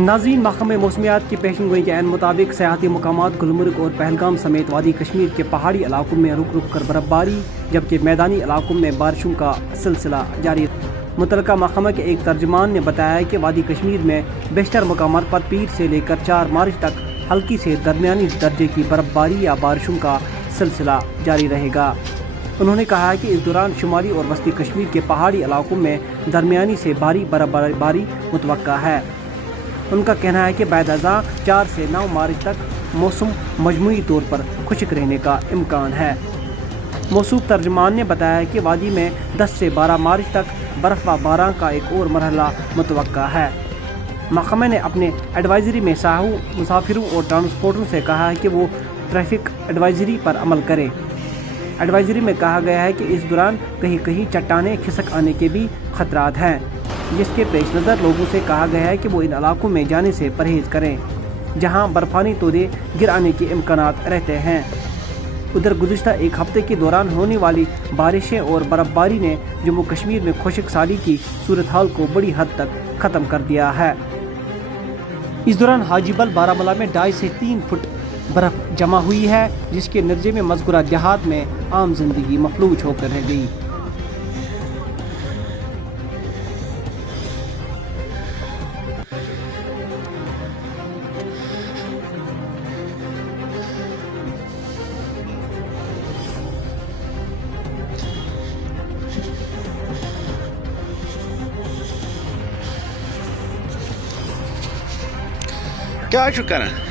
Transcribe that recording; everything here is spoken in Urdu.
ناظرین، محکمہ موسمیات کی پیشن گوئی کے عین مطابق سیاحتی مقامات گلمرگ اور پہلگام سمیت وادی کشمیر کے پہاڑی علاقوں میں رک رک کر برف باری جبکہ میدانی علاقوں میں بارشوں کا سلسلہ جاری ہے۔ متعلقہ محکمہ کے ایک ترجمان نے بتایا کہ وادی کشمیر میں بیشتر مقامات پر پیر سے لے کر 4 مارچ تک ہلکی سے درمیانی درجے کی برف باری یا بارشوں کا سلسلہ جاری رہے گا۔ انہوں نے کہا کہ اس دوران شمالی اور وسطی کشمیر کے پہاڑی علاقوں میں درمیانی سے بھاری برف باری متوقع ہے۔ ان کا کہنا ہے کہ بعد ازاں 4 سے 9 مارچ تک موسم مجموعی طور پر خشک رہنے کا امکان ہے۔ موصوف ترجمان نے بتایا کہ وادی میں 10 سے 12 مارچ تک برف و باران کا ایک اور مرحلہ متوقع ہے۔ محکمہ نے اپنے ایڈوائزری میں سیاحوں، مسافروں اور ٹرانسپورٹروں سے کہا ہے کہ وہ ٹریفک ایڈوائزری پر عمل کریں۔ ایڈوائزری میں کہا گیا ہے کہ اس دوران کہیں کہیں چٹانیں کھسک آنے کے بھی خطرات ہیں، جس کے پیش نظر لوگوں سے کہا گیا ہے کہ وہ ان علاقوں میں جانے سے پرہیز کریں جہاں برفانی تودے گر آنے کے امکانات رہتے ہیں۔ ادھر گزشتہ ایک ہفتے کے دوران ہونے والی بارشیں اور برف باری نے جموں کشمیر میں خشک سالی کی صورتحال کو بڑی حد تک ختم کر دیا ہے۔ اس دوران حاجی بل بارہمولہ میں 2.5 سے 3 فٹ برف جمع ہوئی ہے، جس کے نتیجے میں مذکورہ دیہات میں عام زندگی مفلوج ہو کر رہ گئی۔ کیا چھو کران؟